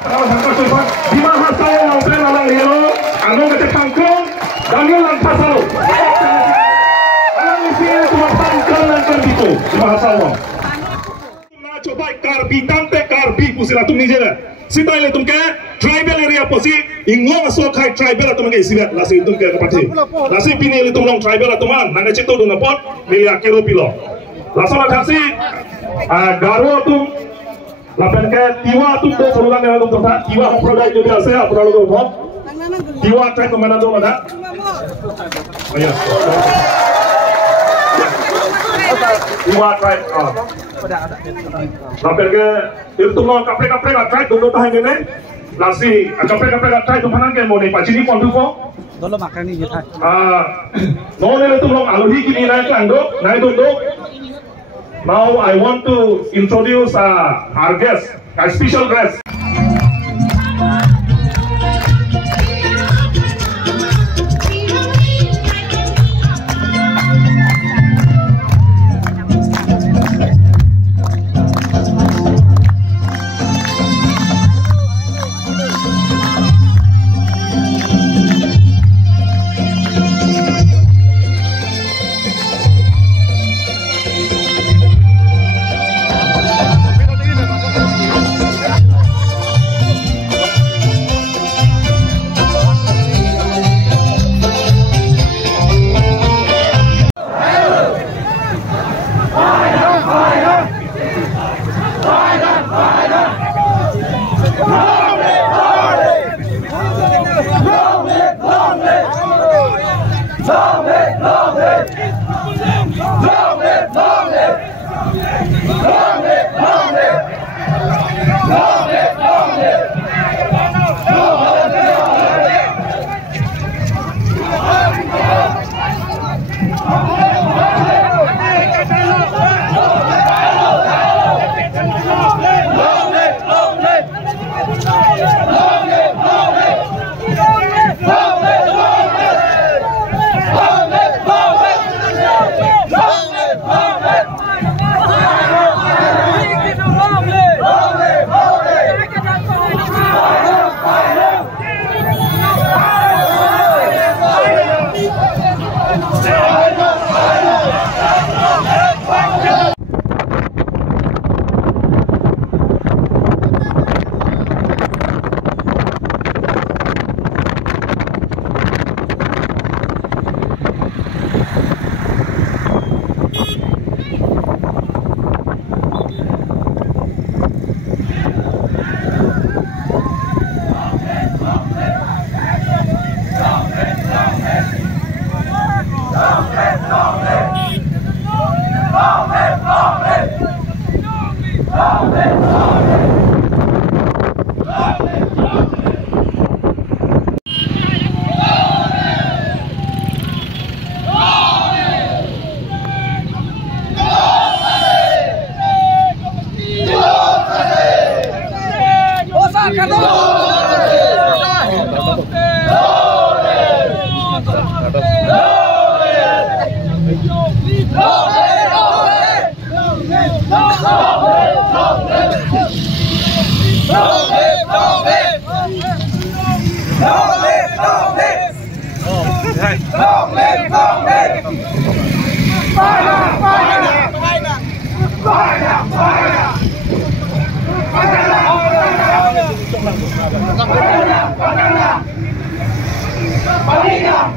Kalau sampai cepat, di mana saya yang tren alang lielo, anu kete pangkong, Daniel lantas selalu. Alang isi cuma pangkong dan kerbiku, di mana saya. Nah coba karbi pusira tum nijera. Sita ile tumke tribal area posi ingong asal kai tribal atau mungkin isinya nasi tumke kapati. Nasi pini ile tumlong tribal atau man, nangga cipto dulu napot, nili akero pilo. Langsung aksi Garo tum. Lapan ke tiwa tu do perulang dengan tu tak tiwa produk jadi asal produk tu tak tiwa track kemana tu ada ya tiwa track lapan ke itu mau kapre track tu tahan ini nasi kapre track tu mana ke mau ni pacini pon tu ko dolo makan ni kita no ni tu long aluhi kini naik tu Now I want to introduce our guest, our special guest.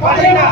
Palina!